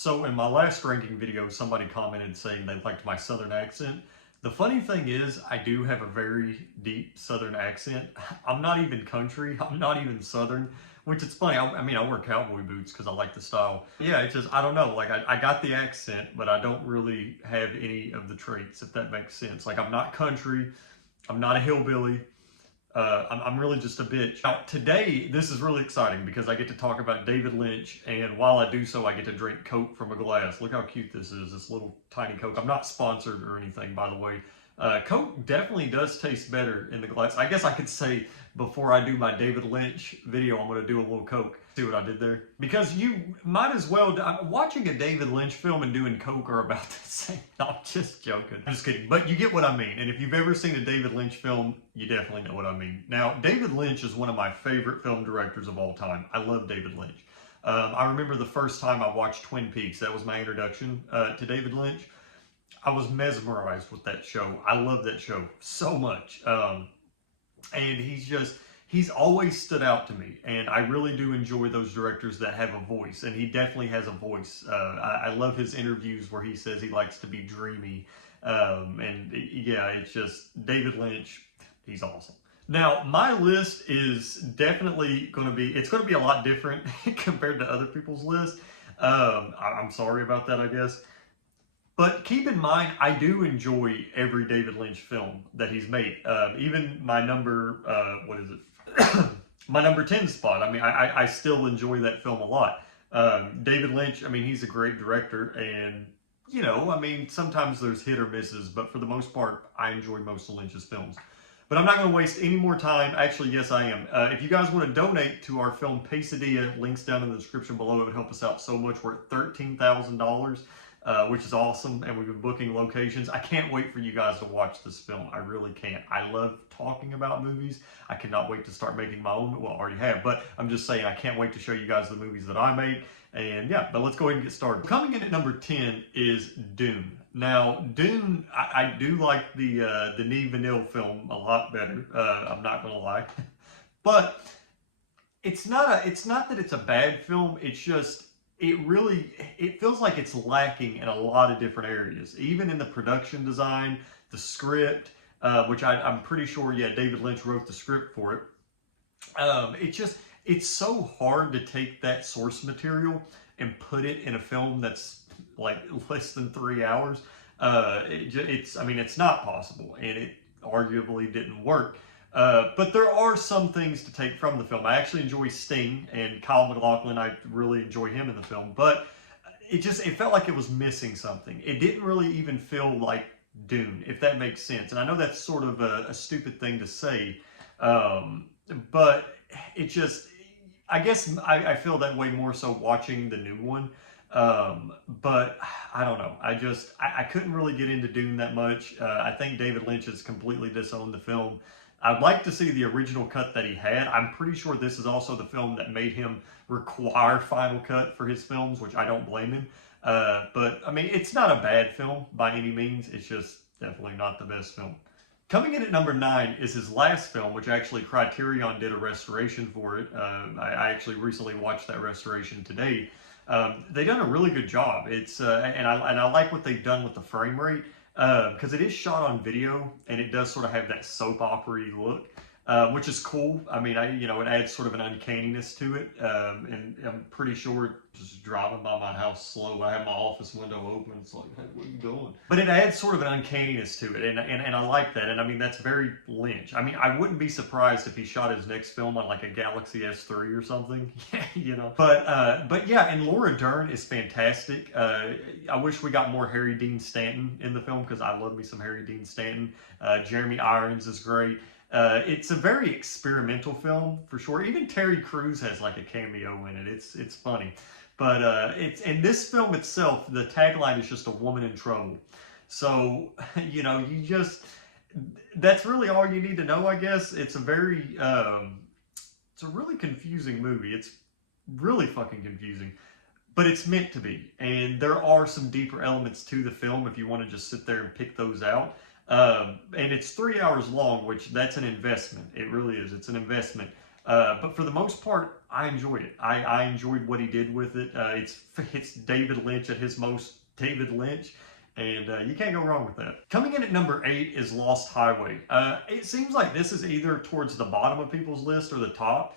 So in my last ranking video, somebody commented saying they liked my Southern accent. The funny thing is, I do have a very deep Southern accent. I'm not even country. I'm not even Southern, which is funny. I mean, I wear cowboy boots because I like the style. Yeah, it's just, I don't know. Like, I got the accent, but I don't really have any of the traits, if that makes sense. Like, I'm not country. I'm not a hillbilly. I'm really just a bitch. Now, today, this is really exciting because I get to talk about David Lynch, and while I do so, I get to drink Coke from a glass. Look how cute this is, this little tiny Coke. I'm not sponsored or anything, by the way. Coke definitely does taste better in the glass. I guess I could say before I do my David Lynch video, I'm going to do a little Coke. See what I did there? Because you might as well, watching a David Lynch film and doing Coke are about the same. No, I'm just joking. I'm just kidding. But you get what I mean. And if you've ever seen a David Lynch film, you definitely know what I mean. Now, David Lynch is one of my favorite film directors of all time. I love David Lynch. I remember the first time I watched Twin Peaks. That was my introduction to David Lynch. I was mesmerized with that show. I love that show so much. And he's always stood out to me. And I really do enjoy those directors that have a voice. And he definitely has a voice. I love his interviews where he says he likes to be dreamy. And yeah, it's just David Lynch. He's awesome. Now, my list is definitely going to be, it's going to be a lot different compared to other people's lists. I'm sorry about that, I guess. But keep in mind, I do enjoy every David Lynch film that he's made. Even my number, what is it? My number 10 spot. I mean, I still enjoy that film a lot. David Lynch, I mean, he's a great director. And, you know, I mean, sometimes there's hit or misses. But for the most part, I enjoy most of Lynch's films. But I'm not going to waste any more time. Actually, yes, I am. If you guys want to donate to our film Pesadilla, links down in the description below. It would help us out so much. We're at $13,000. Which is awesome, and we've been booking locations. I can't wait for you guys to watch this film. I really can't. I love talking about movies. I cannot wait to start making my own. Well, I already have, but I'm just saying I can't wait to show you guys the movies that I make. And yeah, but let's go ahead and get started. Coming in at number 10 is Dune. Now, Dune, I do like the Denis Villeneuve film a lot better. I'm not gonna lie, but it's not that it's a bad film. It's just it feels like it's lacking in a lot of different areas, even in the production design, the script, which I'm pretty sure, yeah, David Lynch wrote the script for it. It's so hard to take that source material and put it in a film that's like less than 3 hours. I mean, it's not possible, and it arguably didn't work. But there are some things to take from the film. I actually enjoy Sting and Kyle MacLachlan. I really enjoy him in the film, but it felt like it was missing something. It didn't really even feel like Dune, if that makes sense. And I know that's sort of a stupid thing to say, but I guess I feel that way more so watching the new one. But I don't know. I couldn't really get into Dune that much. I think David Lynch has completely disowned the film. I'd like to see the original cut that he had. I'm pretty sure this is also the film that made him require Final Cut for his films, which I don't blame him. But, I mean, it's not a bad film by any means. It's just definitely not the best film. Coming in at number 9 is his last film, which actually Criterion did a restoration for it. I actually recently watched that restoration today. They've done a really good job. And I like what they've done with the frame rate. Because it is shot on video, and it does sort of have that soap opera-y look, which is cool. I mean, it adds sort of an uncanniness to it, and I'm pretty sure just driving by my house slow, I have my office window open. It's like, hey, what are you doing? But it adds sort of an uncanniness to it, and I like that. And I mean, that's very Lynch. I mean, I wouldn't be surprised if he shot his next film on like a Galaxy S3 or something, you know. But yeah, and Laura Dern is fantastic. I wish we got more Harry Dean Stanton in the film because I love me some Harry Dean Stanton. Jeremy Irons is great. It's a very experimental film for sure. Even Terry Crews has like a cameo in it. It's funny. But and this film itself, the tagline is just a woman in trouble. So, you know, that's really all you need to know, I guess. It's a really confusing movie. It's really fucking confusing. But it's meant to be. And there are some deeper elements to the film if you want to just sit there and pick those out. And it's 3 hours long, which that's an investment. It really is. It's an investment. But for the most part, I enjoyed it. I enjoyed what he did with it. It's David Lynch at his most David Lynch, and you can't go wrong with that. Coming in at number 8 is Lost Highway. It seems like this is either towards the bottom of people's list or the top.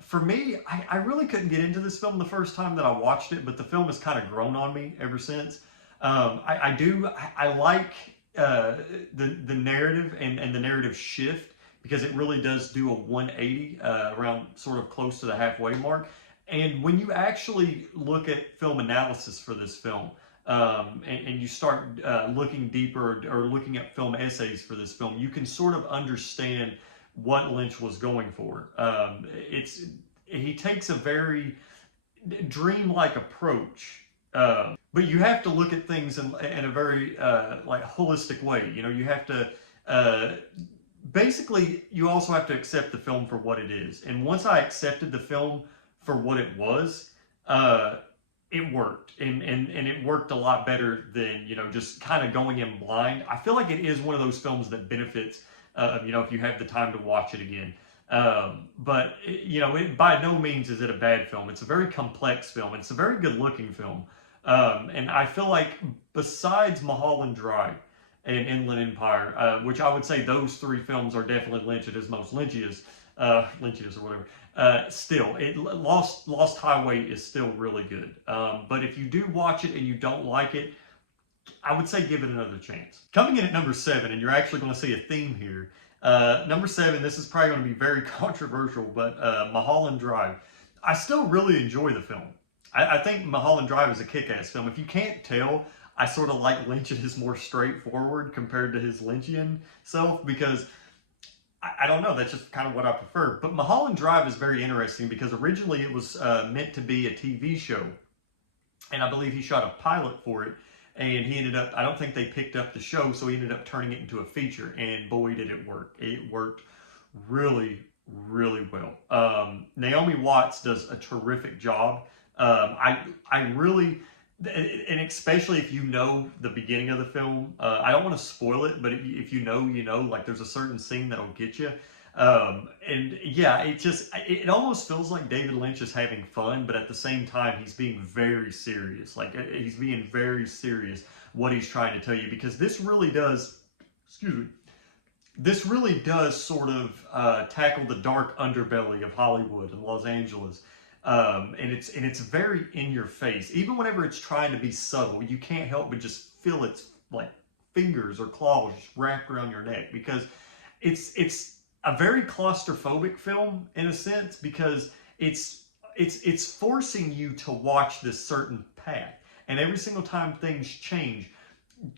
For me, I really couldn't get into this film the first time that I watched it, but the film has kind of grown on me ever since. I like the narrative and the narrative shift, because it really does do a 180 around sort of close to the halfway mark. And when you actually look at film analysis for this film, and you start looking deeper or looking at film essays for this film, you can sort of understand what Lynch was going for. He takes a very dreamlike approach, but you have to look at things in a very like holistic way. You know, you have to basically, you also have to accept the film for what it is. And once I accepted the film for what it was, it worked, and it worked a lot better than, you know, just kind of going in blind. I feel like it is one of those films that benefits, you know, if you have the time to watch it again. But you know, by no means is it a bad film. It's a very complex film. It's a very good looking film, and I feel like besides Mulholland Drive and Inland Empire, which I would say those three films are definitely Lynch at his most Lynchiest, Lynchiest or whatever. Still, Lost Highway is still really good. But if you do watch it and you don't like it, I would say give it another chance. Coming in at number 7, and you're actually going to see a theme here. Number 7, this is probably going to be very controversial, but Mulholland Drive. I still really enjoy the film. I think Mulholland Drive is a kick-ass film. If you can't tell, I sort of like Lynch at his more straightforward compared to his Lynchian self, because I don't know, that's just kind of what I prefer. But Mulholland Drive is very interesting because originally it was meant to be a TV show. And I believe he shot a pilot for it. And he ended up, I don't think they picked up the show, so he ended up turning it into a feature. And boy, did it work. It worked really, really well. Naomi Watts does a terrific job. I really, and especially if you know the beginning of the film, I don't want to spoil it, but if you know, you know, like there's a certain scene that'll get you. And yeah, it almost feels like David Lynch is having fun, but at the same time, he's being very serious. Like he's being very serious what he's trying to tell you, because this really does, excuse me, this really does sort of tackle the dark underbelly of Hollywood and Los Angeles. And it's very in your face. Even whenever it's trying to be subtle, you can't help but just feel its like fingers or claws just wrapped around your neck, because it's a very claustrophobic film in a sense, because it's forcing you to watch this certain path, and every single time things change,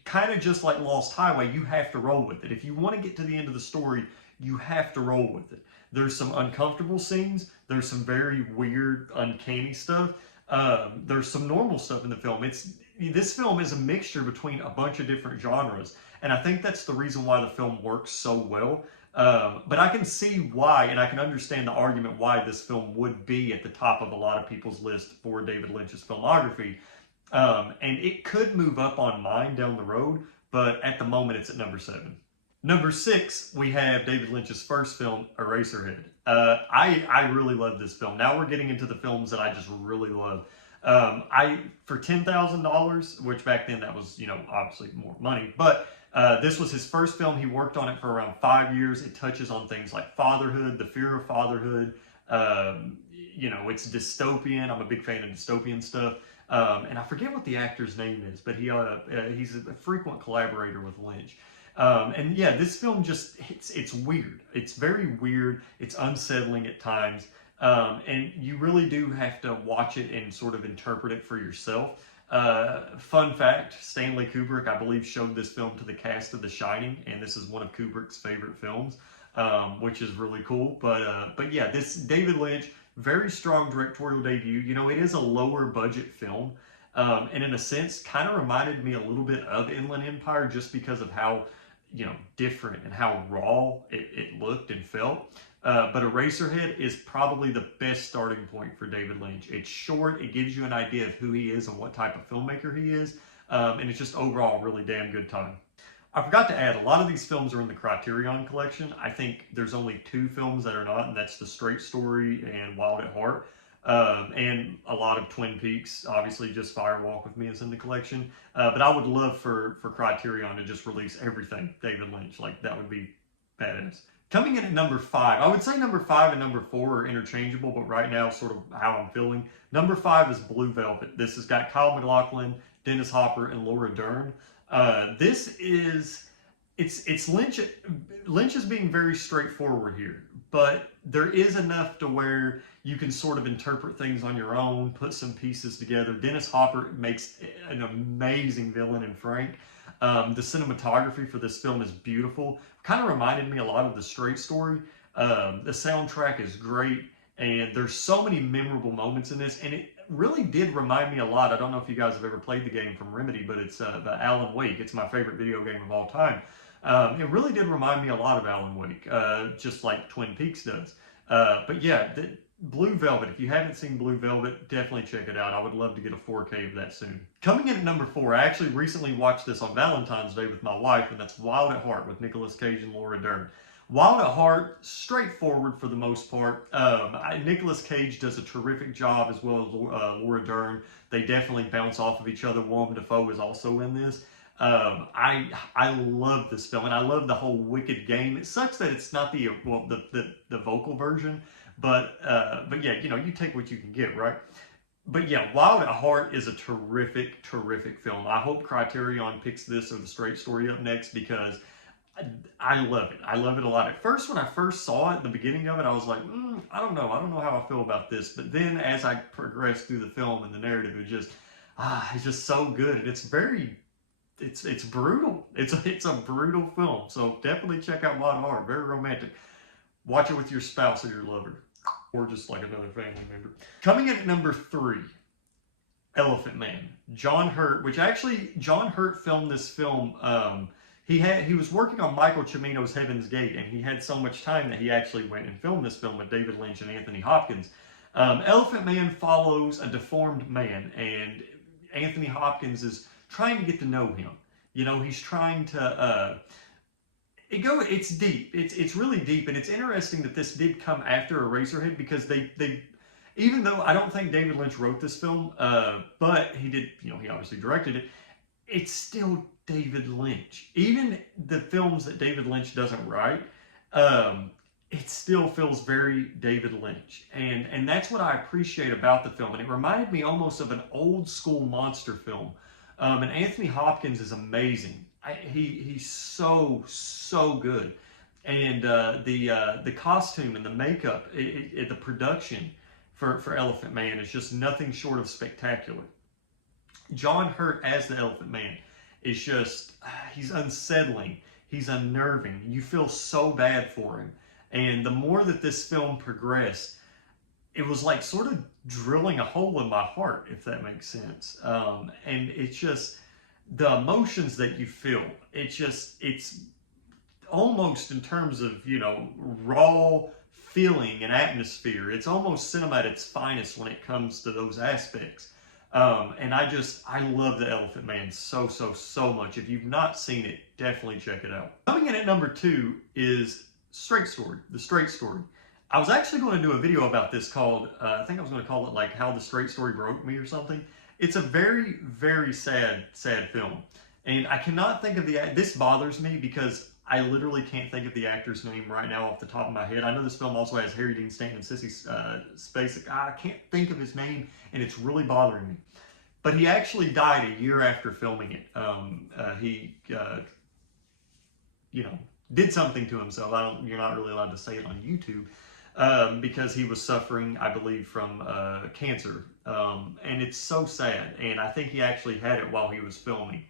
kind of just like Lost Highway, you have to roll with it. If you want to get to the end of the story, you have to roll with it. There's some uncomfortable scenes. There's some very weird, uncanny stuff. There's some normal stuff in the film. This film is a mixture between a bunch of different genres, and I think that's the reason why the film works so well. But I can see why, and I can understand the argument why this film would be at the top of a lot of people's list for David Lynch's filmography. And it could move up on mine down the road, but at the moment it's at number 7. Number 6, we have David Lynch's first film, Eraserhead. I really love this film. Now we're getting into the films that I just really love. For $10,000, which back then that was, you know, obviously more money, but this was his first film. He worked on it for around 5 years. It touches on things like fatherhood, the fear of fatherhood. You know, it's dystopian. I'm a big fan of dystopian stuff. And I forget what the actor's name is, but he's a frequent collaborator with Lynch. And yeah, this film just, it's weird. It's very weird. It's unsettling at times. And you really do have to watch it and sort of interpret it for yourself. Fun fact, Stanley Kubrick, I believe, showed this film to the cast of The Shining, and this is one of Kubrick's favorite films, which is really cool. But yeah, this David Lynch, very strong directorial debut. You know, it is a lower budget film, and in a sense, kind of reminded me a little bit of Inland Empire, just because of how, you know, different and how raw it looked and felt. But Eraserhead is probably the best starting point for David Lynch. It's short, it gives you an idea of who he is and what type of filmmaker he is, and it's just overall a really damn good time. I forgot to add, a lot of these films are in the Criterion collection. I think there's only 2 films that are not, and that's The Straight Story and Wild at Heart. And a lot of Twin Peaks. Obviously, just Fire Walk with Me is in the collection. But I would love for Criterion to just release everything David Lynch. Like, that would be badass. Coming in at number 5, I would say number 5 and number 4 are interchangeable, but right now, sort of how I'm feeling. Number 5 is Blue Velvet. This has got Kyle MacLachlan, Dennis Hopper, and Laura Dern. This is, it's Lynch. Lynch is being very straightforward here, but there is enough to where you can sort of interpret things on your own, put some pieces together. Dennis Hopper makes an amazing villain in Frank. The cinematography for this film is beautiful. Kind of reminded me a lot of The Straight Story. The soundtrack is great, and there's so many memorable moments in this, and it really did remind me a lot. I don't know if you guys have ever played the game from Remedy, but it's the Alan Wake. It's my favorite video game of all time. It really did remind me a lot of Alan Wake, just like Twin Peaks does. But yeah, Blue Velvet, if you haven't seen Blue Velvet, definitely check it out. I would love to get a 4K of that soon. Coming in at number 4, I actually recently watched this on Valentine's Day with my wife, and that's Wild at Heart with Nicolas Cage and Laura Dern. Wild at Heart, straightforward for the most part. Nicolas Cage does a terrific job, as well as Laura Dern. They definitely bounce off of each other. Willem Dafoe is also in this. I love this film, and I love the whole Wicked game. It sucks that it's not the vocal version, but yeah, you know, you take what you can get, right? But yeah, Wild at Heart is a terrific, terrific film. I hope Criterion picks this or The Straight Story up next, because I love it. I love it a lot. At first, when I first saw it, the beginning of it, I was like, I don't know how I feel about this. But then as I progressed through the film and the narrative, it's just so good. And it's brutal. It's a brutal film. So definitely check out Wild at Heart. Very romantic. Watch it with your spouse or your lover, or just like another family member. Coming in at number 3, Elephant Man. John Hurt, which actually John Hurt filmed this film. He was working on Michael Cimino's Heaven's Gate, and he had so much time that he actually went and filmed this film with David Lynch and Anthony Hopkins. Elephant Man follows a deformed man, and Anthony Hopkins is trying to get to know him. You know, he's trying to. It's deep. It's really deep, and it's interesting that this did come after Eraserhead, because they even though I don't think David Lynch wrote this film, but he did. You know, he obviously directed it. It's still David Lynch. Even the films that David Lynch doesn't write, it still feels very David Lynch. And that's what I appreciate about the film. And it reminded me almost of an old school monster film. And Anthony Hopkins is amazing. He's so good. And the costume and the makeup, the production for Elephant Man is just nothing short of spectacular. John Hurt as the Elephant Man is just, he's unsettling, he's unnerving. You feel so bad for him. And the more that this film progressed, it was like sort of drilling a hole in my heart, if that makes sense. And it's just, the emotions that you feel, it's almost in terms of, you know, raw feeling and atmosphere. It's almost cinema at its finest when it comes to those aspects. And I love the Elephant Man so much. If you've not seen it, definitely check it out. Coming in at number 2 is Straight Story, The Straight Story. I was actually going to do a video about this called, I think I was going to call it like How the Straight Story Broke Me or something. It's a very, very sad film. And I cannot think of this bothers me because I literally can't think of the actor's name right now off the top of my head. I know this film also has Harry Dean Stanton and Sissy Spacek. I can't think of his name, and it's really bothering me. But he actually died a year after filming it. He, did something to himself. You're not really allowed to say it on YouTube because he was suffering, I believe, from cancer. And it's so sad. And I think he actually had it while he was filming.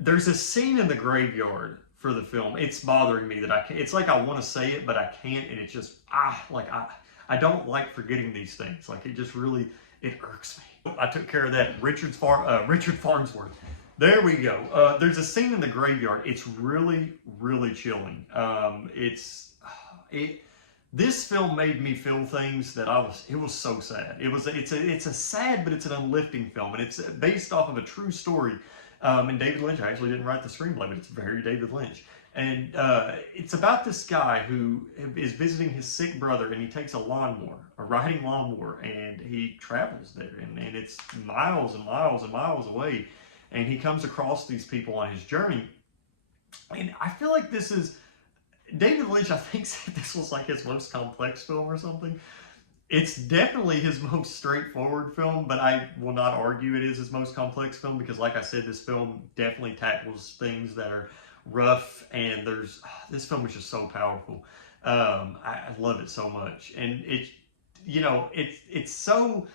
There's a scene in the graveyard for the film. It's bothering me that I can't. It's like I want to say it, but I can't. And it's just, I don't like forgetting these things. Like, it just really, it irks me. I took care of that. Richard Farnsworth. There we go. There's a scene in the graveyard. It's really, really chilling. This film made me feel things that it was so sad. It's a sad, but it's an uplifting film, and it's based off of a true story And David Lynch actually didn't write the screenplay, but it's very David Lynch. And it's about this guy who is visiting his sick brother, and he takes a lawnmower, a riding lawnmower, and he travels there. And it's miles and miles and miles away. And he comes across these people on his journey. And I feel like this is David Lynch, I think, said this was like his most complex film or something. It's definitely his most straightforward film, but I will not argue it is his most complex film because, like I said, this film definitely tackles things that are rough, and this film is just so powerful. I love it so much, and it's so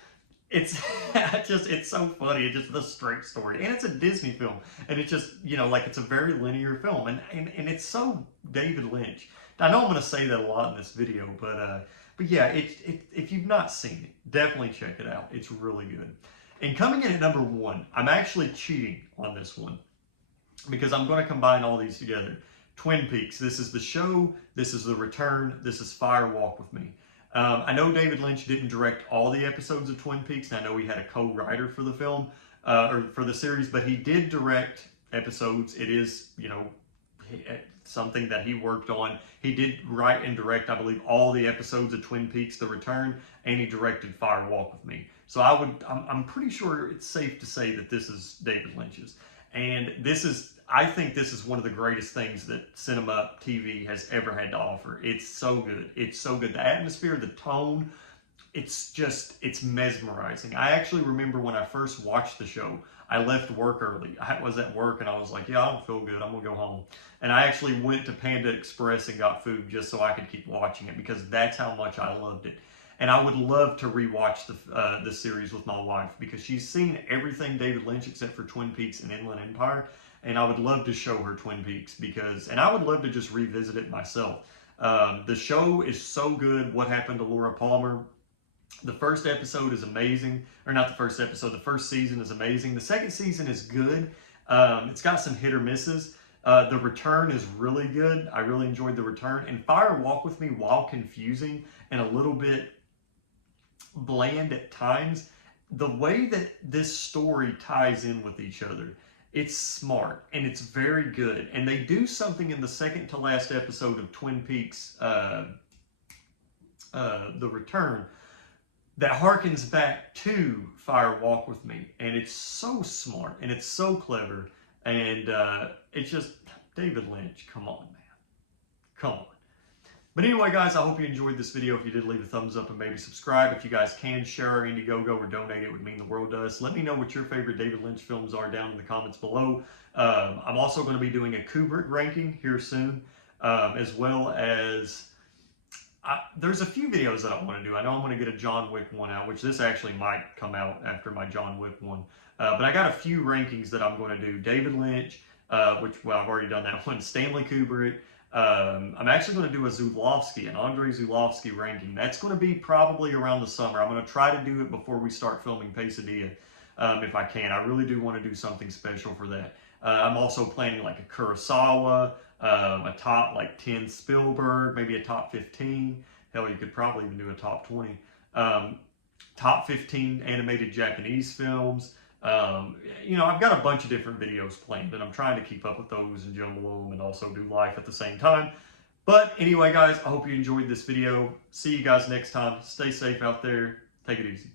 it's it's so funny. It's just the straight story, and it's a Disney film, and it's just like it's a very linear film, and it's so David Lynch. I know I'm going to say that a lot in this video, but yeah, if you've not seen it, definitely check it out. It's really good. And coming in at number 1, I'm actually cheating on this one because I'm going to combine all these together. Twin Peaks. This is the show. This is the return. This is Fire Walk with Me. I know David Lynch didn't direct all the episodes of Twin Peaks, and I know he had a co-writer for the film, or for the series, but he did direct episodes. It is, something that he worked on. He did write and direct, I believe, all the episodes of Twin Peaks: The Return, and he directed Fire Walk with Me. So I'm pretty sure it's safe to say that this is David Lynch's. And I think this is one of the greatest things that cinema TV has ever had to offer. It's so good. It's so good. The atmosphere, the tone, it's mesmerizing. I actually remember when I first watched the show, I left work early. I was at work and I was like, yeah, I don't feel good. I'm going to go home. And I actually went to Panda Express and got food just so I could keep watching it because that's how much I loved it. And I would love to rewatch the series with my wife because she's seen everything David Lynch except for Twin Peaks and Inland Empire. And I would love to show her Twin Peaks and I would love to just revisit it myself. The show is so good. What Happened to Laura Palmer? The first episode is amazing, or not the first episode, the first season is amazing. The second season is good. It's got some hit or misses. The Return is really good. I really enjoyed The Return. And Fire Walk with Me, while confusing and a little bit bland at times, the way that this story ties in with each other, it's smart and it's very good. And they do something in the second to last episode of Twin Peaks, The Return, that harkens back to Fire Walk with Me. And it's so smart and it's so clever. And it's just, David Lynch, come on, man. Come on. But anyway, guys, I hope you enjoyed this video. If you did, leave a thumbs up and maybe subscribe. If you guys can share our Indiegogo or donate, it would mean the world to us. Let me know what your favorite David Lynch films are down in the comments below. I'm also going to be doing a Kubrick ranking here soon, as well as there's a few videos that I want to do. I know I'm going to get a John Wick one out, which this actually might come out after my John Wick one. But I got a few rankings that I'm going to do. David Lynch, which, well, I've already done that one. Stanley Kubrick. I'm actually going to do an Andrei Zulawski ranking. That's going to be probably around the summer. I'm going to try to do it before we start filming Pesadilla, if I can. I really do want to do something special for that. I'm also planning like a Kurosawa, a top like 10 Spielberg, maybe a top 15. Hell, you could probably even do a top 20. Top 15 animated Japanese films. I've got a bunch of different videos planned, and I'm trying to keep up with those and jumble them and also do life at the same time. But anyway, guys, I hope you enjoyed this video. See you guys next time. Stay safe out there. Take it easy.